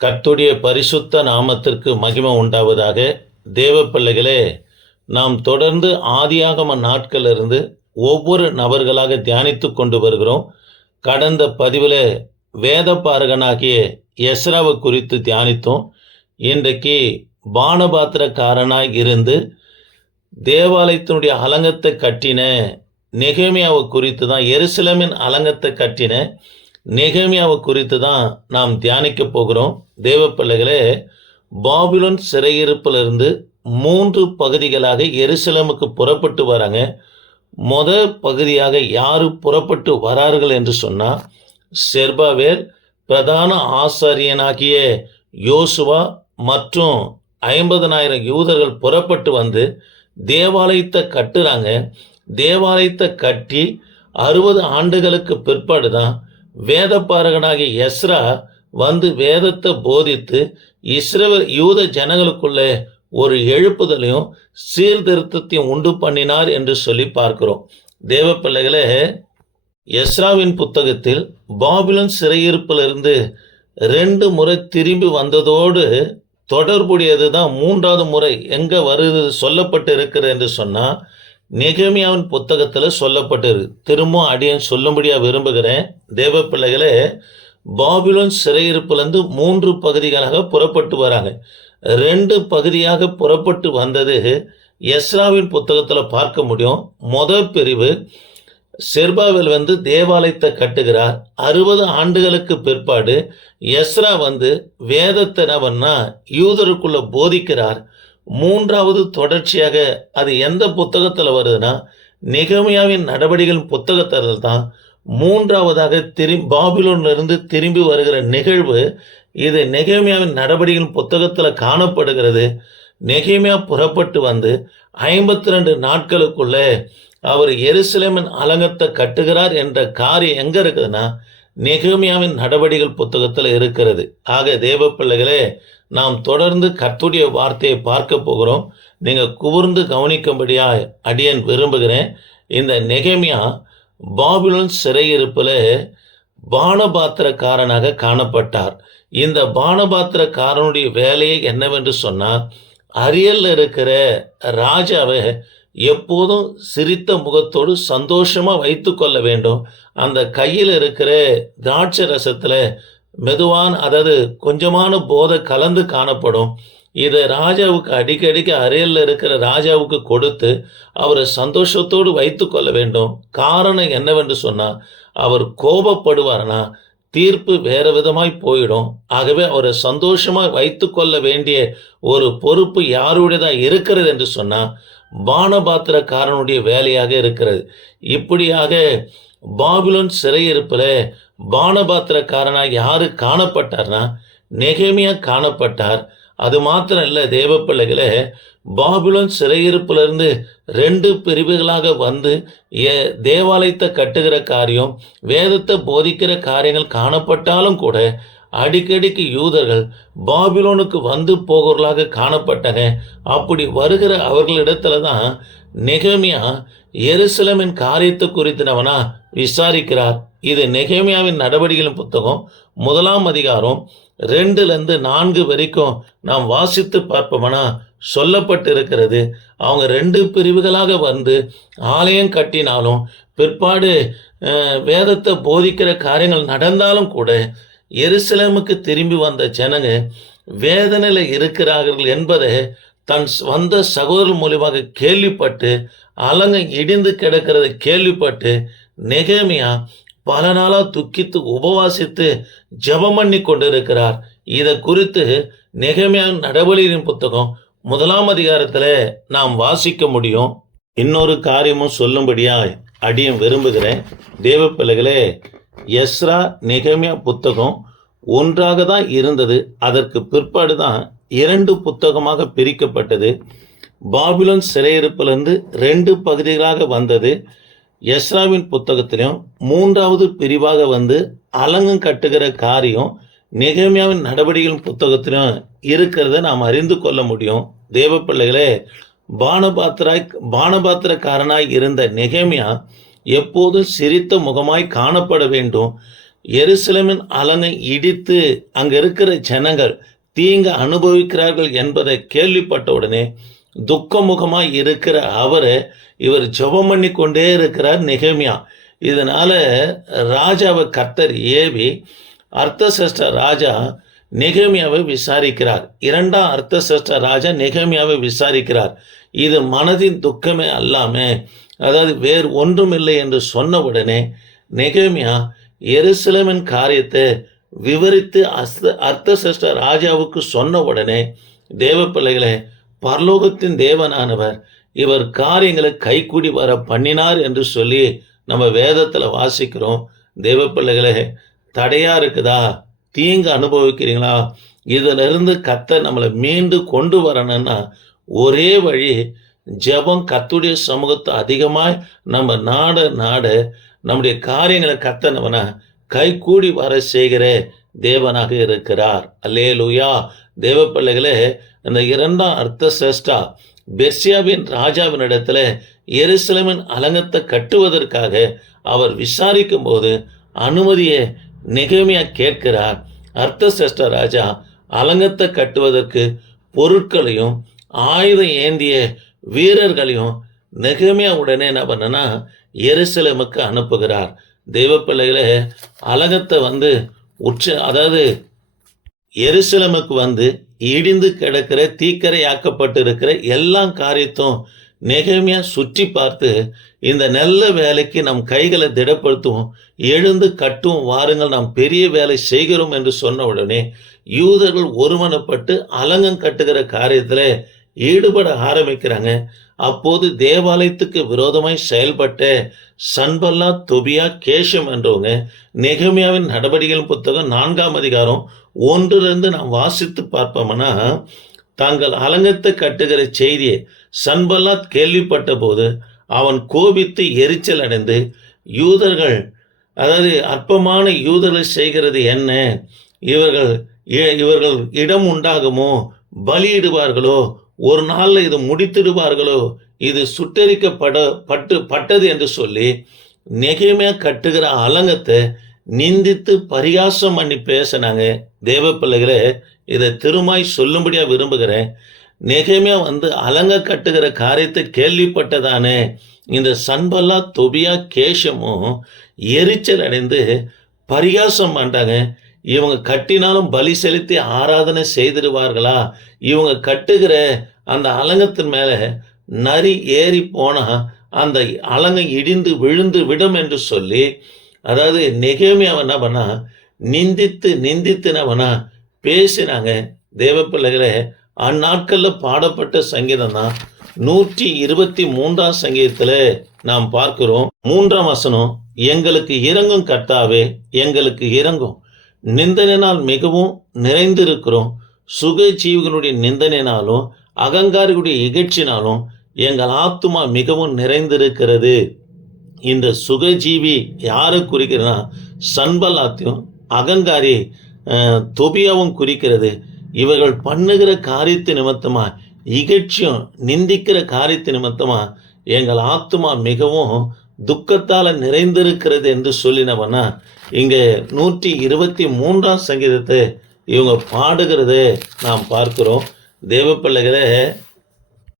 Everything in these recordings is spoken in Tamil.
கர்த்துடைய பரிசுத்த நாமத்திற்கு மகிமை உண்டாவதாக தேவ பிள்ளைகளே நாம் தொடர்ந்து ஆதியாகம நாட்களிலிருந்து ஒவ்வொரு நபர்களாக தியானித்து கொண்டு வருகிறோம். கடந்த பதிவில் வேத பாரகனாகிய எஸ்ராவை குறித்து தியானித்தோம். இன்றைக்கு பானபாத்திரக்காரனாய் இருந்து தேவாலயத்தினுடைய அலங்கத்தை கட்டின நெகேமியாவை குறித்து தான் எருசலமின் அலங்கத்தை கட்டின நெகமியாவை குறித்து தான் நாம் தியானிக்க போகிறோம். தேவ பிள்ளைகளே பாபிலோன் சிறையிருப்பிலிருந்து மூன்று பகுதிகளாக எருசலமுக்கு புறப்பட்டு வராங்க. முத பகுதியாக யார் புறப்பட்டு வரார்கள் என்று சொன்னால் செர்பாவேல் பிரதான ஆசாரியனாகிய யோசுவா மற்றும் ஐம்பதனாயிரம் யூதர்கள் புறப்பட்டு வந்து தேவாலயத்தை கட்டுறாங்க. தேவாலயத்தை கட்டி அறுபது ஆண்டுகளுக்கு பிற்பாடு தான் வேதப்பாரகனாகிய எஸ்ரா வந்து வேதத்தை போதித்து இஸ்ரவ யூத ஜனங்களுக்குள்ளே ஒரு எழுப்புதலையும் சீர்திருத்தத்தையும் உண்டு பண்ணினார் என்று சொல்லி பார்க்கிறோம். தேவ பிள்ளைகளே எஸ்ராவின் புத்தகத்தில் பாபிலன் சிறையிருப்பிலிருந்து ரெண்டு முறை திரும்பி வந்ததோடு தொடர்புடையது தான் மூன்றாவது முறை எங்கே வருது சொல்லப்பட்டு இருக்கிறது என்று சொன்னால் நெகமியாவின் புத்தகத்தில் சொல்லப்பட்டிருக்கு திரும்பவும் அடியன் சொல்லும்படியாக விரும்புகிறேன். தேவ பிள்ளைகளே பாபிலோன் சிறையிருப்புலேருந்து மூன்று பகுதிகளாக புறப்பட்டு வராங்க. ரெண்டு பகுதியாக புறப்பட்டு வந்தது எஸ்ராவின் புத்தகத்தில் பார்க்க முடியும். முதல் பிரிவு செர்பாவில் வந்து தேவாலயத்தை கட்டுகிறார். அறுபது ஆண்டுகளுக்கு பிற்பாடு எஸ்ரா வந்து வேதத்தை நவன்னா யூதருக்குள்ள போதிக்கிறார். மூன்றாவது தொடர்ச்சியாக அது எந்த புத்தகத்தில் வருதுன்னா நிகமையாவின் நடவடிக்கைகள் புத்தகத்தில் தான் மூன்றாவதாக திரும் பாபிலோன்லேருந்து திரும்பி வருகிற நிகழ்வு இது நெகேமியாவின் நடவடிக்கைகள் புத்தகத்தில் காணப்படுகிறது. நெகேமியா புறப்பட்டு வந்து ஐம்பத்தி ரெண்டு நாட்களுக்குள்ளே அவர் எருசலேமின் அலங்கத்தை கட்டுகிறார் என்ற காரியம் எங்கே இருக்குதுன்னா நெகேமியாவின் நடவடிகள் புத்தகத்தில் இருக்கிறது. ஆக தேவ பிள்ளைகளே நாம் தொடர்ந்து கர்த்துடைய வார்த்தையை பார்க்க போகிறோம். நீங்கள் குவிர்ந்து கவனிக்கும்படியாக அடியன் விரும்புகிறேன். இந்த நெகமியா பாபிலோன் சிறையிருப்பில் பானபாத்திரக்காரனாக காணப்பட்டார். இந்த பானபாத்திரக்காரனுடைய வேலையை என்னவென்று சொன்னால் அரியலில் இருக்கிற ராஜாவை எப்போதும் சிரித்த முகத்தோடு சந்தோஷமாக வைத்து கொள்ள வேண்டும். அந்த கையில் இருக்கிற திராட்சை ரசத்தில் மெதுவான அதாவது கொஞ்சமான போதை கலந்து காணப்படும். இதை ராஜாவுக்கு அடிக்கடிக்கு அறையில் இருக்கிற ராஜாவுக்கு கொடுத்து அவரை சந்தோஷத்தோடு வைத்து கொள்ள வேண்டும். காரணம் என்னவென்று சொன்னால் அவர் கோபப்படுவார்னா தீர்ப்பு வேறு விதமாய் போயிடும். ஆகவே அவரை சந்தோஷமாக வைத்து கொள்ள வேண்டிய ஒரு பொறுப்பு யாருடையதாக இருக்கிறது என்று சொன்னால் பானபாத்திரக்காரனுடைய வேலையாக இருக்கிறது. இப்படியாக பாபிலோன் சிறையிருப்பில் பானபாத்திரக்காரனாக யார் காணப்பட்டார்னா நெகேமியா காணப்பட்டார். அது மாத்திரம் இல்லை தேவ பிள்ளைகளே பாபிலோன் சிறையிருப்பிலிருந்து ரெண்டு பிரிவுகளாக வந்து ஏ தேவாலயத்தை கட்டுகிற காரியம் வேதத்தை போதிக்கிற காரியங்கள் காணப்பட்டாலும் கூட அடிக்கடிக்கு யூதர்கள் பாபிலோனுக்கு வந்து போகிறவர்களாக காணப்பட்டன. அப்படி வருகிற அவர்களிடத்துல தான் நெகமியா எருசலமின் காரியத்தை குறித்தினவனா விசாரிக்கிறார். இது நெகமியாவின் நடவடிக்கைகளின் புத்தகம் முதலாம் அதிகாரம் ரெண்டுலேருந்து நான்கு வரைக்கும் நாம் வாசித்து பார்ப்போம்னா? சொல்லப்பட்டு இருக்கிறது அவங்க ரெண்டு பிரிவுகளாக வந்து ஆலயம் கட்டினாலும் பிற்பாடு வேதத்தை போதிக்கிற காரியங்கள் நடந்தாலும் கூட எருசலேமுக்கு திரும்பி வந்த ஜனங்க வேதனையில் இருக்கிறார்கள் என்பதை தன் வந்த சகோதரர் மூலியமாக கேள்விப்பட்டு அலங்க இடிந்து கிடக்கிறத கேள்விப்பட்டு நெகேமியா பல நாளாக துக்கித்து உபவாசித்து ஜெபம் பண்ணி கொண்டிருக்கிறார். இதை குறித்து நெகேமியாவின் நடவடிக்கையின் புத்தகம் முதலாம் அதிகாரத்தில் நாம் வாசிக்க முடியும். இன்னொரு காரியமும் சொல்லும்படியாய் அடியும் விரும்புகிறேன். தேவ பிள்ளைகளே எஸ்ரா நெகேமியா புத்தகம் ஒன்றாக தான் இருந்தது. அதற்கு பிற்பாடு தான் இரண்டு புத்தகமாக பிரிக்கப்பட்டது. பாபிலோன் சிறையிருப்பிலிருந்து ரெண்டு பகுதிகளாக வந்தது. எஸ்ராவின் புத்தகத்திலையும் மூன்றாவது பிரிவாக வந்து அலங்கம் கட்டுகிற காரியம் நெகேமியாவின் நடவடிக்கையின் புத்தகத்திலும் இருக்கிறத நாம் அறிந்து கொள்ள முடியும். தேவ பிள்ளைகளே பானபாத்திராய் பானபாத்திரக்காரனாய் இருந்த நெகேமியா எப்போதும் சிரித்த முகமாய் காணப்பட வேண்டும். எருசலேமின் அலங்கை இடித்து அங்கே இருக்கிற ஜனங்கள் தீங்கு அனுபவிக்கிறார்கள் என்பதை கேள்விப்பட்ட உடனே துக்கமுகமாக இருக்கிற அவர் இவர் ஜெபம் பண்ணி கொண்டே இருக்கிறார் நிகழ்மையா இதனால ராஜாவை கர்த்தர் ஏவி அர்த்தசஷ்ட ராஜா நெகேமியாவை விசாரிக்கிறார். இரண்டாம் அர்த்தசஷ்ட ராஜா நெகேமியாவை விசாரிக்கிறார். இது மனதின் துக்கமே அல்லாமே. அதாவது வேறு ஒன்றுமில்லை என்று சொன்ன உடனே நெகேமியா எருசலேமின் காரியத்தை விவரித்து அஸ்த அர்த்தசஷ்ட ராஜாவுக்கு சொன்ன உடனே தேவ பிள்ளைகளை பரலோகத்தின் தேவனானவர் இவர் காரியங்களை கைக்கூடி வர பண்ணினார் என்று சொல்லி நம்ம வேதத்தில் வாசிக்கிறோம். தெய்வ பிள்ளைகளே தடையாக இருக்குதா? தீங்கு அனுபவிக்கிறீங்களா? இதிலிருந்து கத்த நம்மளை மீண்டு கொண்டு வரணும்னா ஒரே வழி ஜெபம் கத்துடைய சமூகத்தை அதிகமாய் நம்ம நாட நாட நம்முடைய காரியங்களை கத்தனவனா கை கூடி வர செய்கிற தேவனாக இருக்கிறார். அல்லேலூயா. தேவ பிள்ளைகளே அந்த இரண்டாம் அர்த்த சிரஷ்டா பெர்சியாவின் ராஜாவின் இடத்துல எருசலேமின் அலங்கத்தை கட்டுவதற்காக அவர் விசாரிக்கும் போது அனுமதியை நெகேமியா கேட்கிறார். அர்த்த சிரேஷ்ட ராஜா அலங்கத்தை கட்டுவதற்கு பொருட்களையும் ஆயுதம் ஏந்திய வீரர்களையும் நெகேமியா உடனே என்ன பண்ணனா எருசலேமுக்கு அனுப்புகிறார். தெய்வ பிள்ளைகளே அலங்கத்தை வந்து உச்ச அதாவது எருசலமுக்கு வந்து இடிந்து கிடக்கிற தீக்கரையாக்கப்பட்டு இருக்கிற எல்லா காரியத்தும் நெகமையாக சுற்றி பார்த்து இந்த நல்ல வேலைக்கு நம் கைகளை திடப்படுத்துவோம் எழுந்து கட்டுவோம் வாருங்கள் நாம் பெரிய வேலை செய்கிறோம் என்று சொன்ன உடனே யூதர்கள் ஒருமனப்பட்டு அலங்கம் கட்டுகிற காரியத்தில் ஈடுபட ஆரம்பிக்கிறாங்க. அப்போது தேவாலயத்துக்கு விரோதமாய் செயல்பட்ட சன்பல்லா தொபியா கேஷம் என்றவங்க நெகமியாவின் நடவடிக்கைகள் புத்தகம் நான்காம் அதிகாரம் ஒன்றிலிருந்து நாம் வாசித்து பார்ப்போம்னா தாங்கள் அலங்கத்தை கட்டுகிற செய்தியை சன்பல்லாத் கேள்விப்பட்ட போது அவன் கோபித்து எரிச்சல் அடைந்து யூதர்கள் அதாவது அற்பமான யூதர்கள் செய்கிறது என்ன? இவர்கள் இவர்கள் இடம் உண்டாகுமோ? பலியிடுவார்களோ? ஒரு நாளில் இது முடித்திடுவார்களோ? இது சுட்டரிக்கப்பட பட்டு பட்டது என்று சொல்லி நெகைமையா கட்டுகிற அலங்கத்தை நிந்தித்து பரிகாசம் பண்ணி பேசினாங்க. தேவ பிள்ளைகளே இதை திருமாய் சொல்லும்படியாக விரும்புகிறேன். நெகைமையா வந்து அலங்க கட்டுகிற காரியத்தை கேள்விப்பட்டதானே? இந்த சன்பல்லா தொபியா கேஷமும் எரிச்சல் அடைந்து பரிகாசம் பண்ணிட்டாங்க. இவங்க கட்டினாலும் பலி செலுத்தி ஆராதனை செய்திருவார்களா? இவங்க கட்டுகிற அந்த அலங்கத்தின் மேல நரி ஏறி போனால் அந்த அலங்கம் இடிந்து விழுந்து விடும் என்று சொல்லி அதாவது நெகேமியாவை என்ன பண்ணா? நிந்தித்து நிந்தித்து என்ன பண்ணா? பேசினாங்க. தேவ பிள்ளைகளே பாடப்பட்ட சங்கீதம் தான் நூற்றி இருபத்தி மூன்றாம் சங்கீதத்தில் நாம் பார்க்கிறோம். மூன்றாம் வசனம் எங்களுக்கு இறங்கும் கர்த்தாவே எங்களுக்கு இறங்கும் நிந்தனைனால் மிகவும் நிறைந்திருக்கிறோம். சுக ஜீவிகளுடைய நிந்தனையினாலும் அகங்காரிகளுடைய இகழ்ச்சினாலும் எங்கள் ஆத்துமா மிகவும் நிறைந்திருக்கிறது. இந்த சுகஜீவி யாரை குறிக்கிறனா சன்பல்லாத்தையும் அகங்காரி தொபியாவும் குறிக்கிறது. இவர்கள் பண்ணுகிற காரியத்து நிமித்தமாக இகழ்ச்சியும் நிந்திக்கிற காரியத்து நிமித்தமாக எங்கள் ஆத்துமா மிகவும் துக்கத்தால் நிறைந்திருக்கிறது என்று சொல்லினவனா இங்கே நூற்றி இருபத்தி மூன்றாம் சங்கீதத்தை இவங்க பாடுகிறதே நாம் பார்க்கிறோம். தேவ பிள்ளைகளே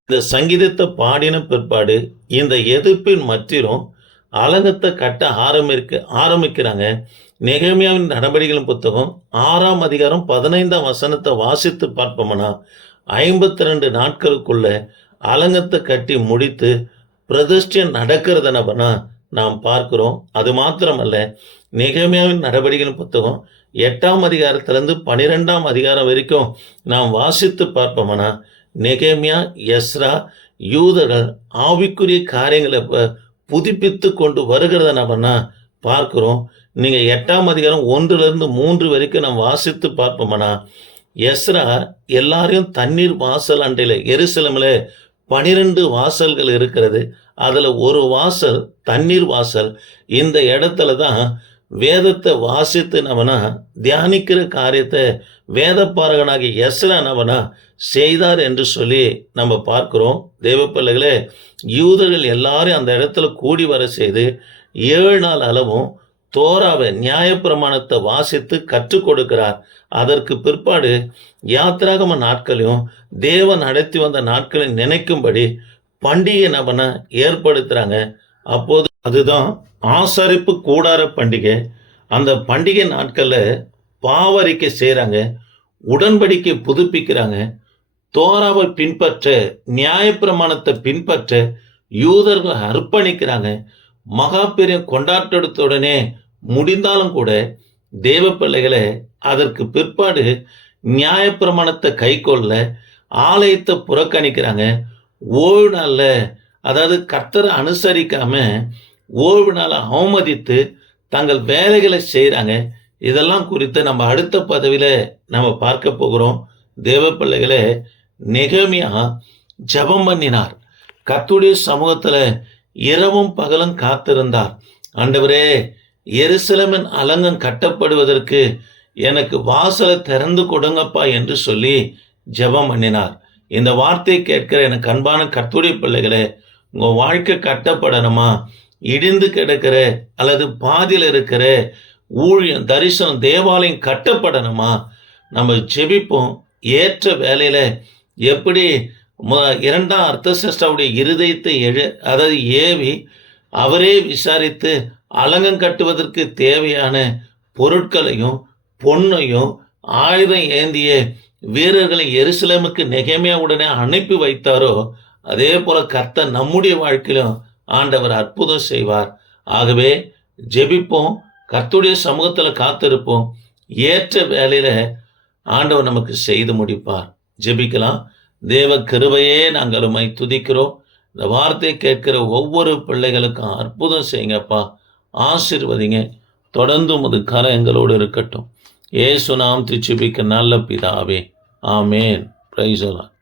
இந்த சங்கீதத்தை பாடின பிற்பாடு இந்த எதிர்ப்பின் மத்தியிலும் அலங்கத்தை கட்ட ஆரம்பிக்க ஆரம்பிக்கிறாங்க. நெகமியாவின் நடவடிக்கைகளின் புத்தகம் ஆறாம் அதிகாரம் பதினைந்தாம் வசனத்தை வாசித்து பார்ப்போம்னா ஐம்பத்தி ரெண்டு நாட்களுக்குள்ள அலங்கத்தை கட்டி முடித்து பிரதிஷ்டை நடக்கிறத நபனா நாம் பார்க்கிறோம். அது மாத்திரமல்ல நெகமியாவின் நடவடிக்கைகளின் புத்தகம் எட்டாம் அதிகாரத்திலிருந்து பனிரெண்டாம் அதிகாரம் வரைக்கும் நாம் வாசித்து பார்ப்போம்னா நெகேமியா எஸ்ரா யூதர்கள் ஆவிக்குரிய காரியங்களை புதுப்பித்து கொண்டு வருகிறத நம்மனா பார்க்குறோம். நீங்கள் எட்டாம் அதிகாரம் ஒன்றுலேருந்து மூன்று வரைக்கும் நாம் வாசித்து பார்ப்போம்னா எஸ்ரா எல்லாரையும் தண்ணீர் வாசல் அண்டையில் எருசலமில் பனிரெண்டு வாசல்கள் இருக்கிறது. அதில் ஒரு வாசல் தண்ணீர் வாசல். இந்த இடத்துல தான் வேதத்தை வாசித்து நவனா தியானிக்கிற காரியத்தை வேதப்பாரகனாகி எஸ்ரா நவனா செய்தார் என்று சொல்லி நம்ம பார்க்குறோம். தேவப்பிள்ளைகளே யூதர்கள் எல்லாரும் அந்த இடத்துல கூடி வர செய்து ஏழு நாள் அளவும் தோராவை நியாயப்பிரமாணத்தை வாசித்து கற்றுக் கொடுக்கிறார். அதற்கு பிற்பாடு யாத்திராகம நாட்களையும் தேவன் நடத்தி வந்த நாட்களை நினைக்கும்படி பண்டிகை நபனை ஏற்படுத்துறாங்க. அப்போது அதுதான் ஆசரிப்பு கூடார பண்டிகை. அந்த பண்டிகை நாட்களில் பாவரிக்கை செய்கிறாங்க உடன்படிக்கை புதுப்பிக்கிறாங்க. தோராவை பின்பற்ற நியாயப்பிரமாணத்தை பின்பற்ற யூதர்கள் அர்ப்பணிக்கிறாங்க. மகா கொண்டாட்டத்துடனே முடிந்தாலும் கூட தேவ பிள்ளைகளை அதற்கு பிற்பாடு நியாயப்பிரமாணத்தை கைக்கொள்ள ஆலயத்தை புறக்கணிக்கிறாங்க. ஓய்வு நாளில் அதாவது கர்த்தரை அனுசரிக்காம ஓய்வு நாளை அவமதித்து தங்கள் வேலைகளை செய்கிறாங்க இதெல்லாம் குறித்து நம்ம அடுத்த பதவியில் நம்ம பார்க்க போகிறோம். தேவ பிள்ளைகளை நெகமியா ஜெபம் பண்ணினார். கத்துடைய சமூகத்தில் இரவும் பகலும் காத்திருந்தார். ஆண்டவரே எருசலமின் அலங்கம் கட்டப்படுவதற்கு எனக்கு வாசலை திறந்து கொடுங்கப்பா என்று சொல்லி ஜெபம் பண்ணினார். இந்த வார்த்தையை கேட்கிற எனக்கு அன்பான கத்துடைய பிள்ளைகளே உங்கள் வாழ்க்கை கட்டப்படணுமா? இடிந்து கிடக்கிற அல்லது பாதியில் இருக்கிற ஊழியம் தரிசனம் தேவாலயம் கட்டப்படணுமா? நம்ம ஜெபிப்போம். ஏற்ற வேலையில் எப்படி இரண்டாம் அர்த்தசிஸ்டாவுடைய இருதயத்தை எழு அதாவது ஏவி அவரே விசாரித்து அலங்கம் கட்டுவதற்கு தேவையான பொருட்களையும் பொன்னையும் ஆயுதம் ஏந்திய வீரர்களை எருசலேமுக்கு நெகமையாவுடனே அனுப்பி வைத்தாரோ அதே போல கர்த்த நம்முடைய வாழ்க்கையிலும் ஆண்டவர் அற்புதம் செய்வார். ஆகவே ஜெபிப்போம் கர்த்துடைய சமூகத்தில் காத்திருப்போம். ஏற்ற வேலையில ஆண்டவர் நமக்கு செய்து முடிப்பார். ஜெபிக்கலாம். தேவ கிருபையே நாங்கள் துதிக்கிறோம். இந்த வார்த்தை கேட்கிற ஒவ்வொரு பிள்ளைகளுக்கும் அற்புதம் செய்யுங்கப்பா. ஆசிர்வதிங்க. தொடர்ந்து உமது கரம் எங்களோடு இருக்கட்டும். ஏசு நாம் திருச்சிபிக்க நல்ல பிதாவே. ஆமேன். பிரைசோலா